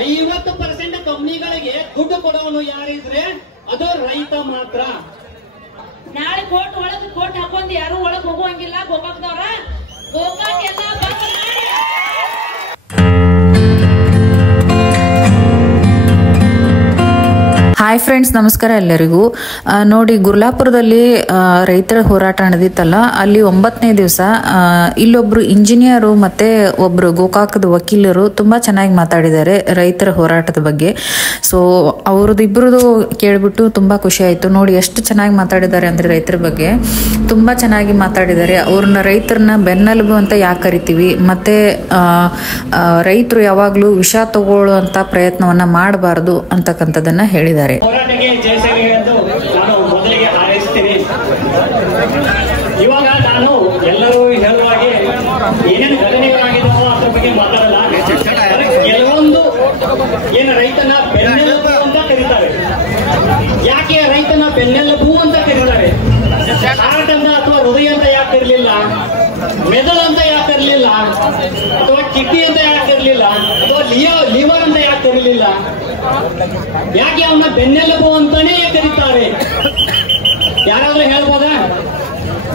50% ಕಂಪ್ನಿಗಳಿಗೆ ದುಡ್ಡು ಕೊಡೋನು ಯಾರಿದ್ರೆ ಅದು ರೈತ ಮಾತ್ರ. ನಾಳೆ ಕೋರ್ಟ್ ಒಳಗೆ ಕೋರ್ಟ್ ಹಾಕೊಂಡ್ ಯಾರು ಒಳಗ್ ಹೋಗುವಂಗಿಲ್ಲ. ಗೋಕಾಕ್ದವ್ರ ಗೋಕಾಕ್ ಎಲ್ಲ ಬಂದ್ ಮಾಡಿ. ಹಾಯ್ ಫ್ರೆಂಡ್ಸ್, ನಮಸ್ಕಾರ ಎಲ್ಲರಿಗೂ. ನೋಡಿ, ಗುರ್ಲಾಪುರದಲ್ಲಿ ರೈತರ ಹೋರಾಟ ನಡೆದಿತ್ತಲ್ಲ, ಅಲ್ಲಿ 9ನೇ ದಿವಸ ಇಲ್ಲೊಬ್ರು ಇಂಜಿನಿಯರು ಮತ್ತೆ ಒಬ್ರು ಗೋಕಾಕದ ವಕೀಲರು ತುಂಬಾ ಚೆನ್ನಾಗಿ ಮಾತಾಡಿದ್ದಾರೆ ರೈತರ ಹೋರಾಟದ ಬಗ್ಗೆ. ಸೊ ಅವ್ರದ್ದಿಬ್ರದು ಕೇಳ್ಬಿಟ್ಟು ತುಂಬಾ ಖುಷಿ ಆಯ್ತು. ನೋಡಿ ಎಷ್ಟು ಚೆನ್ನಾಗಿ ಮಾತಾಡಿದ್ದಾರೆ ಅಂದ್ರೆ ರೈತರ ಬಗ್ಗೆ ತುಂಬಾ ಚೆನ್ನಾಗಿ ಮಾತಾಡಿದ್ದಾರೆ. ಅವ್ರನ್ನ ರೈತರನ್ನ ಬೆನ್ನೆಲುಬು ಅಂತ ಯಾಕೆ ಕರಿತೀವಿ, ಮತ್ತೆ ರೈತರು ಯಾವಾಗ್ಲೂ ವಿಷ ತಗೊಳ್ಳುವಂತ ಪ್ರಯತ್ನವನ್ನ ಮಾಡಬಾರದು ಅಂತಕ್ಕಂಥದ್ದನ್ನ ಹೇಳಿದ್ದಾರೆ. ಹೋರಾಟಕ್ಕೆ ಜಯಸೇನೆ ಎಂದು ನಾನು ಮೊದಲಿಗೆ ಹಾರೈಸ್ತೀನಿ. ಇವಾಗ ನಾನು ಎಲ್ಲರೂ ಹೇಳುವ ಹಾಗೆ ಏನೇನು ಘಟನೆಗಳಾಗಿದ್ದಾವೋ ಅದ್ರ ಬಗ್ಗೆ ಮಾತಾಡಲ್ಲ. ಕೆಲವೊಂದು ಏನು ರೈತನ ಬೆನ್ನೆಲುಬು ಅಂತ ಕರೀತಾರೆ. ಯಾಕೆ ರೈತನ ಬೆನ್ನೆಲುಬು ಅಂತ ಕರೀತಾರೆ? ಹಾರ್ಟ್ ಅಂತ ಅಥವಾ ಹೃದಯ ಅಂತ ಯಾಕೆ ಇರಲಿಲ್ಲ, ಮೆದುಳು ಅಂತ ಯಾಕೆ ಇರಲಿಲ್ಲ, ಅಥವಾ ಕಿಡ್ನಿ ಅಂತ ಯಾಕೆ ಇರಲಿಲ್ಲ, ಅಥವಾ ಲಿವರ್ ಅಂತ ಯಾಕೆ ಇರಲಿಲ್ಲ? ಯಾಕೆ ಅವನ ಬೆನ್ನೆಲುಬು ಅಂತಾನೇ ಕರೀತಾರೆ? ಯಾರಾದ್ರೂ ಹೇಳ್ಬೋದಾ?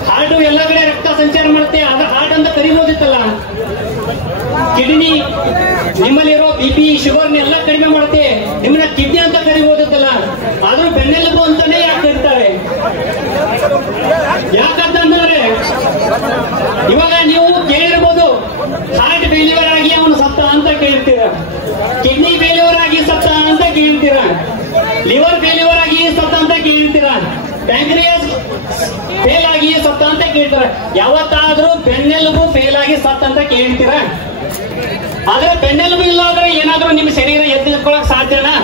ಹಾರ್ಟ್ ಎಲ್ಲ ಕಡೆ ರಕ್ತ ಸಂಚಾರ ಮಾಡುತ್ತೆ, ಆದ್ರೆ ಹಾರ್ಟ್ ಅಂತ ಕರಿಬೋದಿತ್ತಲ್ಲ. ಕಿಡ್ನಿ ನಿಮ್ಮಲ್ಲಿರೋ BP ಶುಗರ್ನೆಲ್ಲ ಕಡಿಮೆ ಮಾಡುತ್ತೆ, ನಿಮ್ಮನ್ನ ಕಿಡ್ನಿ ಅಂತ ಕರಿಬೋದಿತ್ತಲ್ಲ. ಆದ್ರೂ ಬೆನ್ನೆಲುಬು ಅಂತಾನೆ ಯಾಕೆ ಕರೀತಾರೆ? ಯಾಕಂತಂದ್ರೆ ಇವಾಗ ನೀವು ಕೇಳಿರ್ಬೋದು, ಹಾರ್ಟ್ ಫೇಲ್ಯೂರ್ ಆಗಿ ಅವನು ಸತ್ತ ಅಂತ ಕೇಳ್ತೀರ, ಕಿಡ್ನಿ ಫೇಲ್ಯೂರ್ ಆಗಿ ಸತ್ತ ಅಂತ ಕೇಳ್ತೀರ, ಲಿವರ್ ಫೇಲ್ಯೂರ್ ಆಗಿ ಸತ್ತ ಅಂತ ಕೇಳ್ತೀರ, ಪ್ಯಾಂಕ್ರಿಯಾಸ್ ಫೇಲ್ ಆಗಿ ಸತ್ತ ಅಂತ ಕೇಳ್ತೀರ. ಯಾವತ್ತಾದ್ರೂ ಬೆನ್ನೆಲುಬು ಫೇಲ್ ಆಗಿ ಸತ್ತ ಅಂತ ಕೇಳ್ತೀರ? ಆದ್ರೆ ಬೆನ್ನೆಲುಬು ಇಲ್ಲ ಆದ್ರೆ ಏನಾದ್ರೂ ನಿಮ್ಮ ಶರೀರ ಎದ್ದು ನಿಂತ್ಕೊಳ್ಳಕ್ ಸಾಧ್ಯನಾ?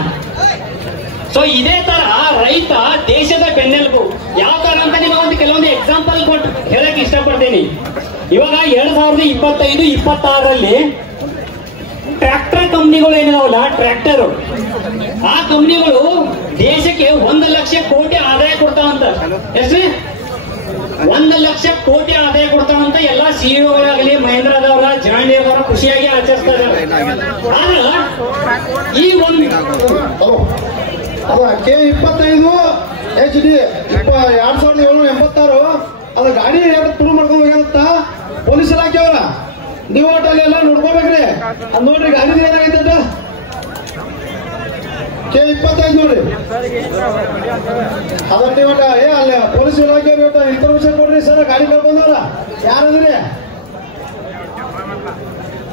ಸೊ ಇದೇ ತರ ರೈತ ದೇಶದ ಬೆನ್ನೆಲುಬು. ಯಾವ ತರ ಅಂತ ನಿಮಗೆ ಒಂದು ಕೆಲವೊಂದು ಎಕ್ಸಾಂಪಲ್ ಕೊಟ್ಟು ಹೇಳಕ್ ಇಷ್ಟಪಡ್ತೀನಿ. ಇವಾಗ 2025-26ರಲ್ಲಿ ಟ್ರ್ಯಾಕ್ಟರ್ ಕಂಪ್ನಿಗಳು ಏನಿದಾವಲ್ಲ, ಟ್ರ್ಯಾಕ್ಟರ್, ಆ ಕಂಪ್ನಿಗಳು ದೇಶಕ್ಕೆ 1 ಲಕ್ಷ ಕೋಟಿ ಆದಾಯ ಕೊಡ್ತಾವಂತ. ಎಷ್ಟು? 1 ಲಕ್ಷ ಕೋಟಿ ಆದಾಯ ಕೊಡ್ತಾವಂತ. ಎಲ್ಲ CEO-ಗಳಾಗಲಿ, ಮಹೇಂದ್ರದವರ, ಜಾಂಡಿಯವರ ಖುಷಿಯಾಗಿ ಆಚರಿಸ್ತಾ ಇದ್ದಾರೆ. ಆದ್ರೆ ಈ ಒಂದು K25 HD 2786 ಅದ ಗಾಡಿ ತುಳು ಮಾಡ್ಕೊಂಡು ಹೋಗ್ಯಾರಂತ ಪೊಲೀಸ್ ಇಲಾಖೆ ಅವರ. ನೀವು ಹೋಟೆಲ್ ನೋಡ್ಕೋಬೇಕ್ರಿ. ಅದ್ ನೋಡ್ರಿ ಗಾಡಿ ಏನಾಗೈತೆ K25 ನೋಡ್ರಿ. ಅದಕ್ಕೆ ಅಲ್ಲ ಪೊಲೀಸ್ ಇಲಾಖೆ ಇನ್ಫಾರ್ಮೇಶನ್ ಕೊಡ್ರಿ ಸರ್. ಗಾಡಿ ಕಳ್ಕೊಂಡವ್ರ ಯಾರಂದ್ರಿ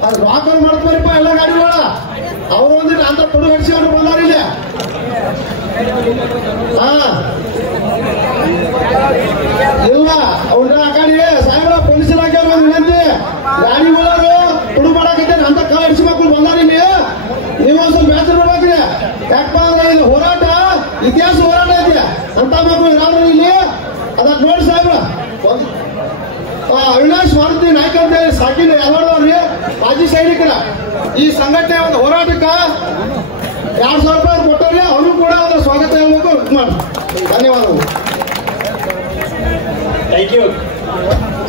ಅದು ವಾಕರ್ ಮಾಡ್ತಾರಪ್ಪ ಎಲ್ಲ ಗಾಡಿಗಳ. ಅವರು ಒಂದಿಟ್ಟು ಅಂತ ತುಡು ಹಡಿಸಿ ಅವ್ರು ಬಂದಾರಿಲ್ಲ. ಇಲ್ಲ ಅವ್ರ ಆ ಗಾಡಿ ಸಾಹೇಬ್ರ ಪೊಲೀಸ್ ಇಲಾಖೆ ಅವ್ರು ವಿನಂತಿ, ಗಾಡಿಗಳವರು ತುಡು ಮಾಡಾಕತ್ತೇನೆ ಅಂತ ಕಾಲ ಹಡಿಸಿ ಮಕ್ಕಳು ಬಂದಾರಿಲ್ಲ. ನೀವು ಒಂದ್ ಸ್ವಲ್ಪ ಬೇಸರ ಮಾಡ್ಬೇಕ್ರಿ. ಯಾಕಪ್ಪ ಅಂದ್ರೆ ಇದು ಹೋರಾಟ, ಇತಿಹಾಸ ಹೋರಾಟ ಐತಿ ಅಂತ ಮಕ್ಕಳು ಯಾರು ಇಲ್ಲಿ ಅದಕ್ಕೆ ನೋಡಿ ಸಾಹೇಬ್ರ. ಅವಿನಾಶ್ ಮಾರುತಿ ನಾಯ್ಕ ಅಂತ ಹೇಳಿ ಸಾಕಿನ ಯಾವ್ರಿ ಮಾಜಿ ಸೈನಿಕರ ಈ ಸಂಘಟನೆ ಒಂದು ಹೋರಾಟಕ್ಕ 2,000 ರೂಪಾಯಿ ಕೊಟ್ಟವ್ರಿ. ಅವರು ಕೂಡ ಅದರ ಸ್ವಾಗತ ಹೇಳ್ಬೇಕು ಮಾಡಿ. ಧನ್ಯವಾದಗಳು. Thank you.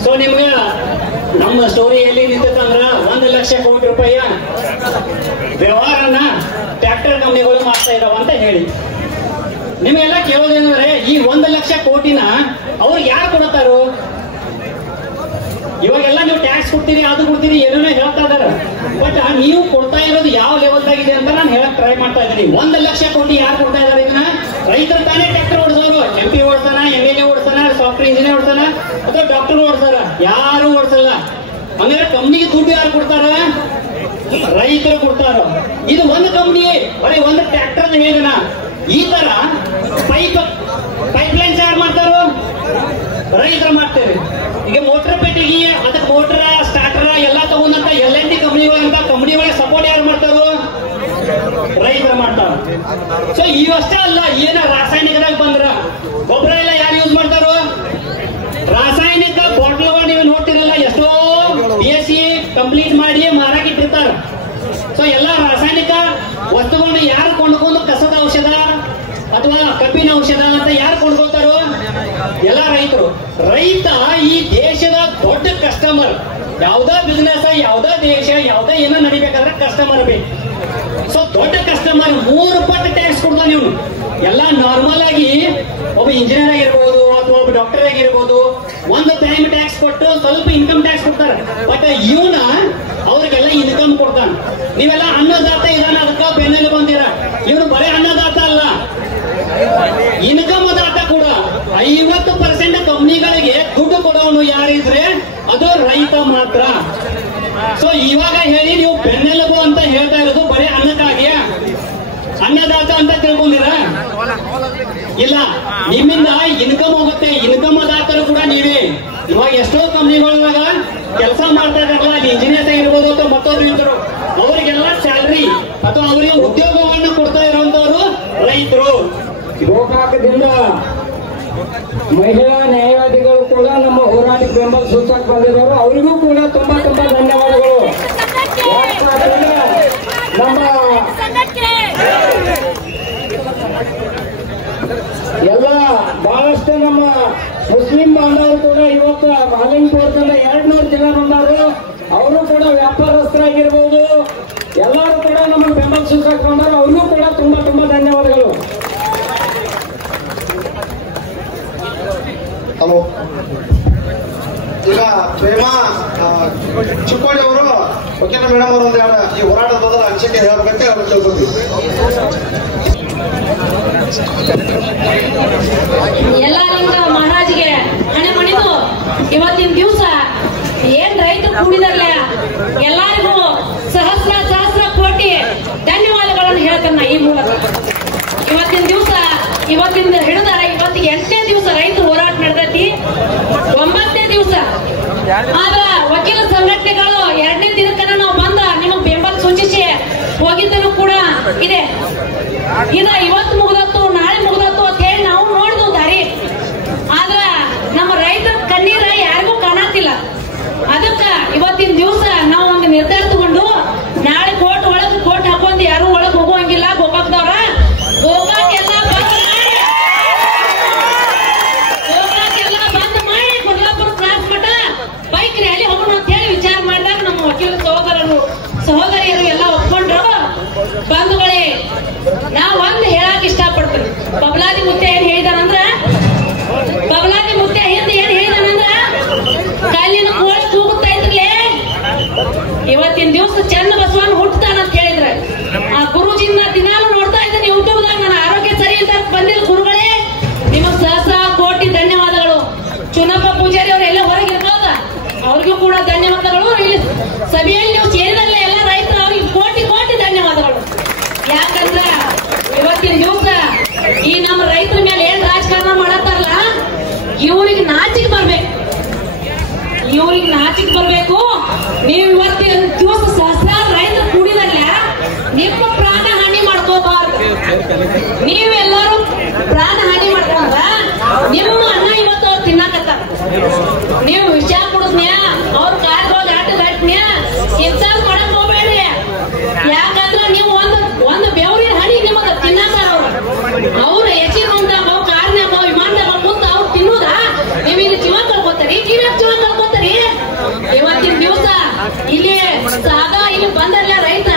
ಸೊ ನಿಮ್ಗೆ ನಮ್ಮ ಸ್ಟೋರಿ ಎಲ್ಲಿ ನಿಂತಂದ್ರ 1 ಲಕ್ಷ ಕೋಟಿ ರೂಪಾಯಿಯ ವ್ಯವಹಾರನ ಟ್ರ್ಯಾಕ್ಟರ್ ಕಂಪ್ನಿಗಳು ಮಾಡ್ತಾ ಇದಾವ ಅಂತ ಹೇಳಿ ನಿಮಗೆಲ್ಲ ಕೇಳೋದೇನಂದ್ರೆ, ಈ 1 ಲಕ್ಷ ಕೋಟಿನ ಅವ್ರಿಗೆ ಯಾರು ಕೊಡ್ತಾರೋ? ಇವಾಗೆಲ್ಲ ನೀವು ಟ್ಯಾಕ್ಸ್ ಕೊಡ್ತೀರಿ, ಅದು ಕೊಡ್ತೀರಿ, ಏನೇನೋ ಹೇಳ್ತಾ ಇದಾರೆ. ಬಟ್ ನೀವು ಕೊಡ್ತಾ ಇರೋದು ಯಾವ ಲೆವೆಲ್ದಾಗಿದೆ ಅಂತ ನಾನು ಹೇಳಕ್ ಟ್ರೈ ಮಾಡ್ತಾ ಇದ್ದೀನಿ. 1 ಲಕ್ಷ ಕೋಟಿ ಯಾರು ಕೊಡ್ತಾ ಇದಾರೆ ಇದನ್ನ? ರೈತರು ತಾನೇ ಟ್ರ್ಯಾಕ್ಟರ್ ಓಡಿಸೋರು. MP ಓಡಿಸ್ತಾನ, MLA ಓಡಿಸ್ತಾನ, ಸಾಫ್ಟ್ವೇರ್ ಇಂಜಿನಿಯರ್ ಓಡಿಸ್ತಾನ, ಅಥವಾ ಡಾಕ್ಟರ್ ಓಡಿಸ್ತಾರ? ಯಾರು ಓಡಿಸಲ್ಲ. ಹಂಗಾದ್ರೆ ಕಂಪ್ನಿಗೆ ದುಡ್ಡು ಯಾರು ಕೊಡ್ತಾರ? ರೈತರು ಕೊಡ್ತಾರ. ಇದು ಒಂದು ಕಂಪ್ನಿ ಬರೀ ಒಂದು ಟ್ರ್ಯಾಕ್ಟರ್ ಹೇಳಿದನ. ಈ ತರ ಪೈಪ್ಲೈನ್ಸ್ ಯಾರು ಮಾಡ್ತಾರೋ? ರೈತರು ಮಾಡ್ತೇವೆ. ಈಗ ಮೋಟರ್ ಪೆಟ್ಟಿಗೆ, ಅದಕ್ಕೆ ಮೋಟರ್ ಸ್ಟಾರ್ಟರ್ ಎಲ್ಲ ತಗೊಂಡಂತ L&T ಕಂಪ್ನಿಗಳಂತ ಕಂಪ್ನಿಗಳಿಗೆ ಸಪೋರ್ಟ್ ಯಾರು ಮಾಡ್ತಾರೋ? ರೈತರು ಮಾಡ್ತಾರ. ಸೊ ಇವಷ್ಟೇ ಅಲ್ಲ, ಏನ ರಾಸಾಯನಿಕದಾಗ ಬಂದ್ರ ಗೊಬ್ಬರ ಎಲ್ಲ ಯಾರು ಯೂಸ್ ಮಾಡ್ತಾರೋ? ರಾಸಾಯನಿಕ ಬಾಟ್ಲ್ಗಳು ನೀವು ನೋಡ್ತಿರಲ್ಲ, ಎಷ್ಟೋ BSc ಕಂಪ್ಲೀಟ್ ಮಾಡಿ ಮಾರಾಕಿಟ್ಟಿರ್ತಾರ. ಸೊ ಎಲ್ಲ ರಾಸಾಯನಿಕ ವಸ್ತುಗಳನ್ನ ಯಾರು ಕೊಂಡ್ಕೊಂಡು, ಕಸದ ಔಷಧ ಅಥವಾ ಕಬ್ಬಿನ ಔಷಧ ಅಂತ ಯಾರು ಕೊಂಡ್ಕೊಳ್ತಾರೋ? ಎಲ್ಲ ರೈತರು. ರೈತ ಈ ದೇಶದ ದೊಡ್ಡ ಕಸ್ಟಮರ್. ಯಾವ್ದಾ ಬಿಸ್ನೆಸ್, ಯಾವ್ದಾ ದೇಶ, ಯಾವ್ದಾ ಏನೋ ನಡಿಬೇಕಾದ್ರೆ ಕಸ್ಟಮರ್ ಬೇಕು. ಸೊ ದೊಡ್ಡ ಸುಮಾರು 3 ಪಟ್ಟು ಟ್ಯಾಕ್ಸ್ ಕೊಡ್ತಾನೆ ನೀವು. ಎಲ್ಲ ನಾರ್ಮಲ್ ಆಗಿ ಒಬ್ಬ ಇಂಜಿನಿಯರ್ ಆಗಿರ್ಬೋದು ಅಥವಾ ಒಬ್ಬ ಡಾಕ್ಟರ್ ಆಗಿರ್ಬೋದು ಒಂದು ಟೈಮ್ ಟ್ಯಾಕ್ಸ್ ಕೊಟ್ಟು ಸ್ವಲ್ಪ ಇನ್ಕಮ್ ಟ್ಯಾಕ್ಸ್ ಕೊಡ್ತಾರೆ. ಬಟ್ ಇವನ ಅವ್ರಿಗೆಲ್ಲ ಇನ್ಕಮ್ ಕೊಡ್ತಾನೆ. ನೀವೆಲ್ಲ ಅನ್ನದಾತ ಇದಾನ ಅದಕ್ಕ ಬೆನ್ನೆಲು ಬಂದಿರ. ಇವನು ಬರೀ ಅನ್ನದಾತ ಅಲ್ಲ, ಇನ್ಕಮ್ ದಾತ ಕೂಡ. 50% ಕಂಪ್ನಿಗಳಿಗೆ ದುಡ್ಡು ಕೊಡೋನು ಯಾರಿದ್ರೆ ಅದು ರೈತ ಮಾತ್ರ. ಸೊ ಇವಾಗ ಹೇಳಿ ನೀವು ಬೆನ್ನೆಲುಬು ಅಂತ ಹೇಳ್ತಾ ಇರೋದು ಬರೀ ಅನ್ನಕ್ಕಾಗಿಯಾ? ಅನ್ನದಾತ ಅಂತ ತಿಳ್ಕೊಂಡಿರ? ಇಲ್ಲ, ನಿಮ್ಮಿಂದ ಇನ್ಕಮ್ ಹೋಗುತ್ತೆ. ಇನ್ಕಮ್ ದಾತರು ಕೂಡ ನೀವೇ. ಇವಾಗ ಎಷ್ಟೋ ಕಂಪ್ನಿಗಳಾಗ ಕೆಲಸ ಮಾಡ್ತಾ ಇದಾರಲ್ಲ, ಅಲ್ಲಿ ಇಂಜಿನಿಯರ್ಸ್ ಆಗಿರ್ಬೋದು ಅಥವಾ ಮತ್ತೊಂದು ಇದ್ರು, ಅವರಿಗೆಲ್ಲ ಸ್ಯಾಲ್ರಿ ಅಥವಾ ಅವರಿಗೆ ಉದ್ಯೋಗವನ್ನು ಕೊಡ್ತಾ ಇರುವಂತವರು ರೈತರು. ಗೋಕಾಕದಿಂದ ಮಹಿಳಾ ನ್ಯಾಯವಾದಿಗಳು ಕೂಡ ನಮ್ಮ ಹೋರಾಟಕ್ಕೆ ಬೆಂಬಲ ಸೂಚಕ ಬಂದಿರೋರು, ಅವರಿಗೂ ಕೂಡ ತುಂಬಾ ತುಂಬಾ ಧನ್ಯವಾದಗಳು. ನಮ್ಮ ಎಲ್ಲ ಬಹಳಷ್ಟು ನಮ್ಮ ಮುಸ್ಲಿಂ ಬಾಂಧವರು ಕೂಡ ಇವತ್ತು ಮಾಲಿಂಗ್ಪುರದಿಂದ 200 ಜನ ಬಂದರು. ಅವರು ಕೂಡ ವ್ಯಾಪಾರಸ್ಥರಾಗಿರ್ಬೋದು, ಎಲ್ಲರೂ ಕೂಡ ನಮಗೆ ಬೆಂಬಲ ಸೂಚಕ ಬಂದರು. ಅವ್ರಿಗೂ ಕೂಡ ತುಂಬಾ ತುಂಬಾ ಧನ್ಯವಾದಗಳು. ಹಲೋ, ಈಗ ಪ್ರೇಮಾ ಚಿಕ್ಕೋಡಿ ಅವರು ವಕೀಲ ಮೇಡಮ್ ಅವರು ಒಂದೆರಡು ಈ ಹೋರಾಟದ ಅನಿಸಿಕೆ ಹೇಳಬೇಕೆ ಅವ್ರು ಕೇಳ್ತೀವಿ. ಎಲ್ಲರಿಂದ ಮಹಾರಾಜಿಗೆ ಹಣೆ ಮಣಿದು ಇವತ್ತಿನ ದಿವಸ ಏನ್ ರೈತರು ಕೂಡಿದಾರಲ್ಲ ಎಲ್ಲರಿಗೂ ಸಹಸ್ರ ಸಹಸ್ರ ಕೋಟಿ ಧನ್ಯವಾದಗಳನ್ನು ಹೇಳ್ತಾನೆ ಈ ಮೂಲಕ. ಇವತ್ತಿನ ದಿವಸ ಇವತ್ತಿಂದ ಹಿಡಿದ ಇವತ್ತಿಗೆ 8ನೇ ದಿವಸ ರೈತ ಹೋರಾಟ ನಡೆದೈತಿ. 9ನೇ ದಿವಸ ಆದ ವಕೀಲ ಸಂಘಟನೆಗಳು 2ನೇ ದಿನಕ್ಕನ ನಾವು ಬಂದ ನಿಮಗೆ ಬೆಂಬಲ ಸೂಚಿಸಿ ಹೋಗಿದ್ದನು ಕೂಡ ಇದೆ. ಇವತ್ತು ಮುಗಿದತ್ತು, ನಾಳೆ ಮುಗಿದತ್ತು ಅಂತ ಹೇಳಿ ನಾವು ನೋಡಿದ್ವು ದಾರಿ. ಆದ್ರ ನಮ್ಮ ರೈತರ ಕಣ್ಣೀರ ಯಾರಿಗೂ ಕಾಣತಿಲ್ಲ. ಅದಕ್ಕ ಇವತ್ತಿನ ದಿವಸ ನಾವು ಒಂದು ನಿರ್ಧಾರ ತಗೊಂಡು ನಾಳೆ ಕೋರ್ಟ್ ಒಳಗೆ ಕೋರ್ಟ್ ಹಾಕೊಂಡ್ ಯಾರು ಒಳಗೆ ಹೋಗುವಂಗಿಲ್ಲ. ಗೋಕಾಕ್ದವ್ರ ಗೋಕಾಕ್ ಎಲ್ಲ ಬಂದ್ ಮಾಡಿ ಕೊಲ್ಲಾಪುರ ಕ್ರಾಸ್ ಮಠ ಬೈಕ್ ರ್ಯಾಲಿ ಹೋಗೋಣ ಅಂತ ಹೇಳಿ ವಿಚಾರ ಮಾಡಿದಾಗ ನಮ್ಮ ವಕೀಲ ಸಹೋದರಿಯರು ಎಲ್ಲ ಒಪ್ಕೊಂಡ್ರು. ಬಂಧುಗಳೇ, ನಾವ್ ಒಂದು ಹೇಳಕ್ ಇಷ್ಟಪಡ್ತೀನಿ. ಬಬಲಾದಿ ಮುತ್ತೆ ಏನ್ ಹೇಳಿದಾನಂದ್ರ ಹಿಂದೆ ಏನ್ ಹೇಳಿದಾನಂದ್ರ ಕಲ್ಲಿನ ಕೋಳಿ ತೂಗುತ್ತಾ ಇದ್ರಲೇ ಇವತ್ತಿನ ದಿವಸ ಚಂದ ಬಸವನ್ ಹುಟ್ಟತಾನ ಅಂತ ಹೇಳಿದ್ರೆ ಆ ಗುರುಜಿನ ದಿನಾಲು ನೋಡ್ತಾ ಇದ್ದೀನಿ ಯೂಟ್ಯೂಬ್ದಾಗ. ನನ್ನ ಆರೋಗ್ಯ ಸರಿ ಇದ್ದ ಬಂದಿಲ್ಲ ಗುರುಗಳೇ, ನಿಮಗ್ ಸಹಸ್ರ ಕೋಟಿ ಧನ್ಯವಾದಗಳು. ಚುನಪ್ಪ ಪೂಜಾರಿ ಅವರೆಲ್ಲ ಹೊರಗಿರ್ಬೋದ, ಅವ್ರಿಗೂ ಕೂಡ ಧನ್ಯವಾದಗಳು. ಇಲ್ಲಿ ಸಭೆಯಲ್ಲಿ ನೀವು ಸೇರಿದಲ್ಲ ಎಲ್ಲ ರೈತರು, ಅವ್ರಿಗೆ ಕೋಟಿ ಕೋಟಿ ಧನ್ಯವಾದಗಳು. ಯಾಕಂದ್ರ ಇವತ್ತಿನ ದಿವಸ ಈ ನಮ್ಮ ರೈತರ ಮೇಲೆ ಏನ್ ರಾಜಕಾರಣ ಮಾಡತ್ತಾರಲ್ಲ, ಇವ್ರಿಗೆ ನಾಚಿಕೆ ಬರ್ಬೇಕು. ನೀವು ಇವತ್ತಿನ ದಿವಸ ಸಹಸ್ರಾರು ರೈತರು ಕೂಡಿದಲ್ಲ, ನಿಮ್ಮ ಪ್ರಾಣ ಹಾನಿ ಮಾಡ್ಕೋಬಾರ್ದು. ನೀವೆಲ್ಲರೂ ಪ್ರಾಣ ಹಾನಿ ಮಾಡ್ಕೊಂಡ ನಿಮ್ಮ ಅನ್ನ ಇವತ್ತು ಅವ್ರು ತಿನ್ನಕತ್ತಾರ. ನೀವು ವಿಷಯ ಕೊಡದ್ನ್ಯಾ, ಅವ್ರ ಕಾರ್ಯದೊಳಗೆ ಆಟಗಾಟ್ನ್ಯಾ ಇಂಥದ್ದು ಮಾಡಕ್ ಹೋಗ್ಬೇಡ್ರಿ. ಯಾಕಂದ್ರೆ ನೀವು ಒಂದು ಬೆವರಿನ ಹನಿ ನಿಮಗ ತಿನ್ನತಾರ. ಅವ್ರು ಹೆಚ್ಚಿನ ಅವ್ರ ಕಾರ್ನಾಗ ವಿಮಾನದಾಗ ಕೂತ ಅವ್ರು ತಿನ್ನೋದ, ನೀವು ಇಲ್ಲಿ ಜೀವ ಕಳ್ಕೊತಾರಿ. ಕಿವ್ಯಾಗ ಜೀವ ಕಳ್ಕೊತಾರಿ. ಇವತ್ತಿನ ದಿವಸ ಇಲ್ಲಿ ಬಂದಲ್ಲ ರೈತ,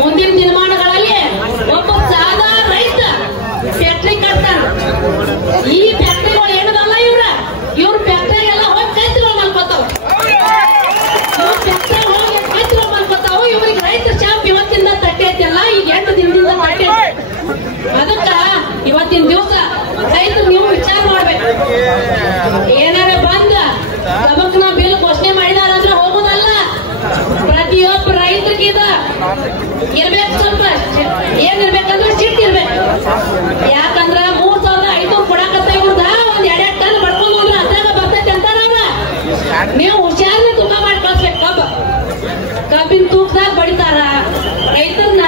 ಮುಂದಿನ ದಿನಮಾನಗಳಲ್ಲಿ ಒಬ್ಬ ಸಾದಾ ರೈತ ಫ್ಯಾಕ್ಟ್ರಿ ಕಟ್ತಾನ. ಈ ಫ್ಯಾಕ್ಟ್ರಿಗಳು ಏನದಲ್ಲ ಇವ್ರ ಫ್ಯಾಕ್ಟ್ರಿಗೆಲ್ಲ ಹೋಗಿ ಕೈತ್ಗಳು ಮಾಡ್ಕೋತಾವ. ಇವ್ರಿಗೆ ರೈತ ಶಾಪ್ ಇವತ್ತಿಂದ ತಟ್ಟೆ ಐತಿಲ್ಲ, ಈಗ 8 ದಿನದಿಂದ ತಟ್ಟೆ. ಅದಕ್ಕ ಇವತ್ತಿನ ದಿವಸ ರೈತರು ನೀವು ವಿಚಾರ ಮಾಡ್ಬೇಕು. ಏನಾರ ಬಂದ ಸಬಕ್ನ ಬಿಲ್ ಘೋಷಣೆ ಮಾಡಿದಾರಂದ್ರೆ ಹೋಗೋದಲ್ಲ. ಪ್ರತಿಯೊಬ್ಬ ರೈತರಿಗೆ ಇರ್ಬೇಕು, ಸ್ವಲ್ಪ ಏನಿರ್ಬೇಕಂದ್ರೆ ಸಿಟ್ಟು ಇರ್ಬೇಕು. ಯಾಕಂದ್ರ 3500 ಕೊಡಕತ್ತ ಇವ್ರದ ಒಂದ್ 2 ಟನ್ ಬಡ್ಕೊಂಡು ಹೋದ್ರೆ ಅದ್ರಾಗ ಬರ್ತೈತಿ ಅಂತಾರ. ನೀವು ಹುಷಾರನ್ನ ತೂಕ ಮಾಡಿ ಕಳ್ಸ್ಬೇಕು. ಕಬ್ಬಿನ ತೂಕದಾಗ ಬಡಿತಾರ ರೈತರನ್ನ.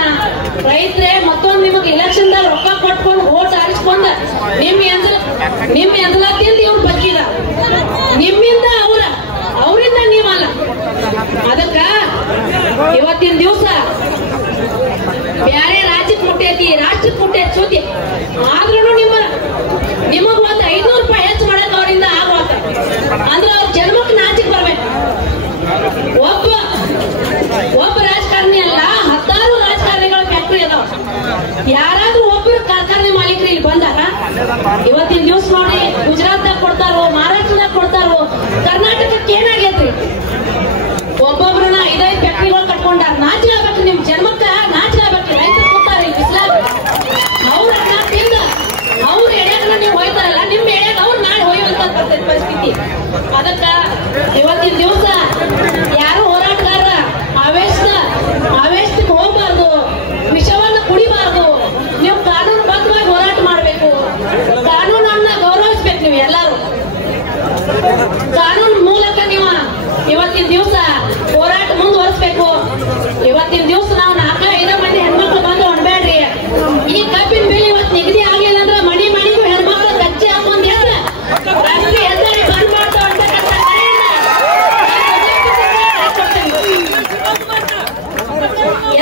ರೈತರೇ ಮತ್ತೊಂದು ನಿಮಗ್ ಇಲೆಕ್ಷನ್ದಾಗ ರೊಕ್ಕ ಕೊಟ್ಕೊಂಡು ಓಟ್ ಹಾರಿಸ್ಕೊಂಡ ನಿಮ್ಮ ಎಂದಲ ತಿಂದು ಇವ್ರು ಬಚ್ಚಿದ. ನಿಮ್ಮಿಂದ ಅವರಿಂದ ನೀವಲ್ಲ. ಅದಕ್ಕ ಇವತ್ತಿನ ದಿವಸ ಬ್ಯಾರೆ ರಾಜ್ಯಕ್ಕೆ ಮುಟ್ಟೈತಿ, ರಾಷ್ಟ್ರಕ್ಕೆ ಮುಟ್ಟೈತಿ ಸುದ್ದಿ. ಆದ್ರೂ ನಿಮಗ್ ಒಂದ್ 500 ರೂಪಾಯಿ ಹೆಚ್ಚು ಮಾಡಕ್ ಅವರಿಂದ ಆಗುವಂತ ಅಂದ್ರೆ ಅವ್ರ ಜನ್ಮಕ್ಕೆ ನಾಚಿಕ್ ಬರ್ಬೇಕು. ಒಬ್ಬ ರಾಜಕಾರಣಿ ಅಲ್ಲ, 10 ರಾಜಕಾರಣಿಗಳ ಫ್ಯಾಕ್ಟ್ರಿ ಅದಾವ. ಯಾರಾದ್ರೂ ಒಬ್ಬರು ಕಾರ್ಖಾನೆ ಮಾಲೀಕರು ಇಲ್ಲಿ ಬಂದಾರ? ಇವತ್ತಿನ ದಿವಸ ನೋಡಿ ಗುಜರಾತ್ದಾಗ ಕೊಡ್ತಾರೋ, ಮಹಾರಾಷ್ಟ್ರದಾಗ ಕೊಡ್ತಾರೋ, ಕರ್ನಾಟಕಕ್ಕೆ ಏನಾಗೈತ್ರಿ? ಒಬ್ಬೊಬ್ರನ್ನ 5 ಫ್ಯಾಕ್ಟ್ರಿಗಳು ಕಟ್ಕೊಂಡಾರ. ನಾಚಿಕೆ ಆಗ್ಬೇಕು, ನಿಮ್ ಜನ್ಮಕ್ಕ ನಾಚಿಕೆ ಆಗ್ಬೇಕು. ರೈತರು ಕೂತಾರೆ ಇಲ್ಲಿ ಬಿಸಿಲಾಗ, ಅವ್ರ ತಿಂದ ಅವ್ರ ಎಡ್ಯಾಗ ನೀವು ಹೋಯ್ತಾರಲ್ಲ, ನಿಮ್ ಎಡ್ಯಾಗ ಅವ್ರು ನಾಳೆ ಹೋಯುವಂತ ಪರಿಸ್ಥಿತಿ. ಅದಕ್ಕ ಇವತ್ತಿನ ದಿವಸ ಯಾರು ಹೋರಾಟಗಾರ ಆವೇಶಕ್ಕೆ ಹೋಗ್ಬಾರ್ದು, ವಿಷವನ್ನ ಕುಡಿಬಾರ್ದು. ನೀವು ಕಾನೂನು ಬದ್ಧವಾಗಿ ಹೋರಾಟ ಮಾಡ್ಬೇಕು, ಕಾನೂನನ್ನ ಗೌರವಿಸ್ಬೇಕು. ನೀವು ಎಲ್ಲರೂ ಕಾನೂನು ಮೂಲಕ ನೀವು ಇವತ್ತಿನ ದಿವಸ ಹೋರಾಟ ಮುಂದುವರಿಸಬೇಕು. ಇವತ್ತಿನ ದಿವಸ ನಾವು 4-5 ಮಂದಿ ಹೆಣ್ಮಕ್ಳು ಬಂದು ಹೊಣಬೇಡ್ರಿ. ಈ ಕಬ್ಬಿನ ಬೆಲೆ ಇವತ್ತು ನಿಗದಿ ಆಗಿಲ್ಲ ಅಂದ್ರೆ ಮಣಿಗೂ ಹೆಣ್ಮಕ್ಳು ಕಚ್ಚೆ ಹಾಕೊಂಡ್ ರಾಷ್ಟ್ರೀಯ ಹೆದ್ದಾರಿ ಬಂದ್ ಮಾಡ್ತಾವ ಅಂತಕ್ಕಂಥ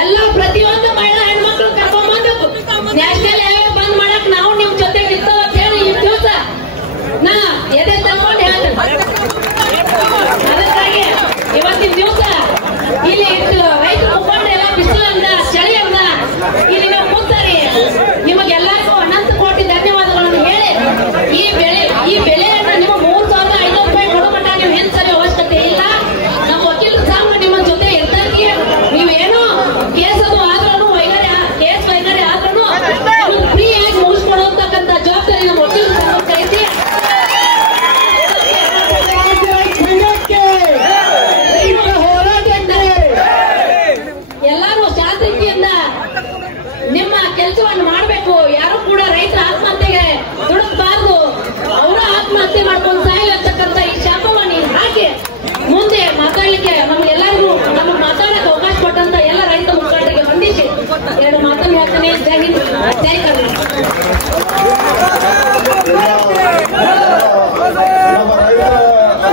ಎಲ್ಲ ಪ್ರತಿಯೊಂದು ಮಹಿಳಾ ಹೆಣ್ಮಕ್ಳು ಕರ್ಕೊಂಡ್ಬಂದು ನ್ಯಾಷನಲ್ ಹೈವೇ ಬಂದ್ ಮಾಡಕ್ ನಾವು ನಿಮ್ ಜೊತೆ ಇರ್ತಾವ ಅಂತ ಹೇಳಿ ಈ ದಿವಸ ನಾ ಎದೆ ತಗೊಂಡು ಹೇಳ್ತೇನೆ. ಅದಕ್ಕಾಗಿ ಇವತ್ತಿನ ದಿವಸ ಇಲ್ಲಿ ರೈತರು ಮುಖಂಡ ಎಲ್ಲ ಬಿಸಿಲಂದ ಚಳಿಯಂದ ಇಲ್ಲಿ ನಾವು ಕೂತಾರೆ. ನಿಮಗೆಲ್ಲರಿಗೂ ಅನಂತ ಕೋಟಿ ಧನ್ಯವಾದಗಳನ್ನು ಹೇಳಿ ಈ ಬೆಳೆಯನ್ನ ನೀವು 3,500 ರೂಪಾಯಿ ಕೊಡಮಟ್ಟ ನೀವು ಹೆಂಗ್ ಸರಿ ಅವಶ್ಯಕತೆ ಇಲ್ಲ. ನಮ್ಮ ವಕೀಲರ ಸಂಘ ನಿಮ್ಮ ಜೊತೆ ಇರ್ತಾರೆ. ನೀವೇನೋ ಕೇಸ್ ಅದು ಆದ್ರೂ ಕೇಸ್ ವೈಖರಿ ಆದ್ರೂ ಫ್ರೀ ಆಗಿ ಮುಗಿಸ್ಕೊಡುವಂತಕ್ಕಂಥ ಜವಾಬ್ದಾರಿ ನಮ್ಮ ವಕೀಲರ ಸಂಘಕ್ಕೆ ಐತಿ. ಎಲ್ಲರೂ ಶಾಂತಿಯಿಂದ ನಿಮ್ಮ ಕೆಲಸವನ್ನು ಮಾಡಬೇಕು. ಯಾರು ಕೂಡ ರೈತರ ಆತ್ಮಹತ್ಯೆಗೆ ದುಡಿಸಬಾರ್ದು. ಅವರ ಆತ್ಮಹತ್ಯೆ ಮಾಡ್ಕೊಂಡು ಸಾಯಿಲ್ಲ ಅಂತಕ್ಕಂಥ ಈ ಶಾಪವನ್ನು ಹಾಕಿ ಮುಂದೆ ಮಾತಾಡ್ಲಿಕ್ಕೆ ನಮ್ಗೆಲ್ಲರಿಗೂ ನಮಗೆ ಮಾತಾಡಕ್ಕೆ ಅವಕಾಶ ಕೊಟ್ಟಂತ ಎಲ್ಲ ರೈತ ಮುಖಂಡರಿಗೆ ವಂದಿಸಿ 2 ಮಾತನ್ನು ಹೇಳ್ತೇನೆ. ಜೈ ಹಿಂದ್, ಜೈ ಕರ್ನಾಟಕ.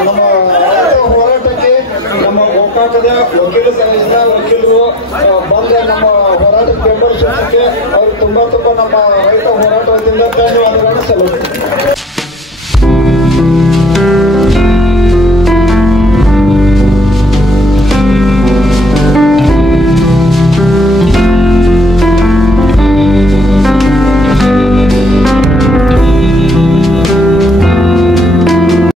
ನಮ್ಮ ಹೋರಾಟಕ್ಕೆ ನಮ್ಮ ಗೋಕಾಕದ ವಕೀಲರು ಬಂದ ನಮ್ಮ ಹೋರಾಟಕ್ಕೆ ಬೆಂಬಲಿಸೋದಕ್ಕೆ ಅವ್ರಿಗೆ ತುಂಬಾ ನಮ್ಮ ರೈತ ಹೋರಾಟ ವತಿಯಿಂದ ಧನ್ಯವಾದಗಳನ್ನು ಸಲ್ಲಿಸ್ತೀನಿ.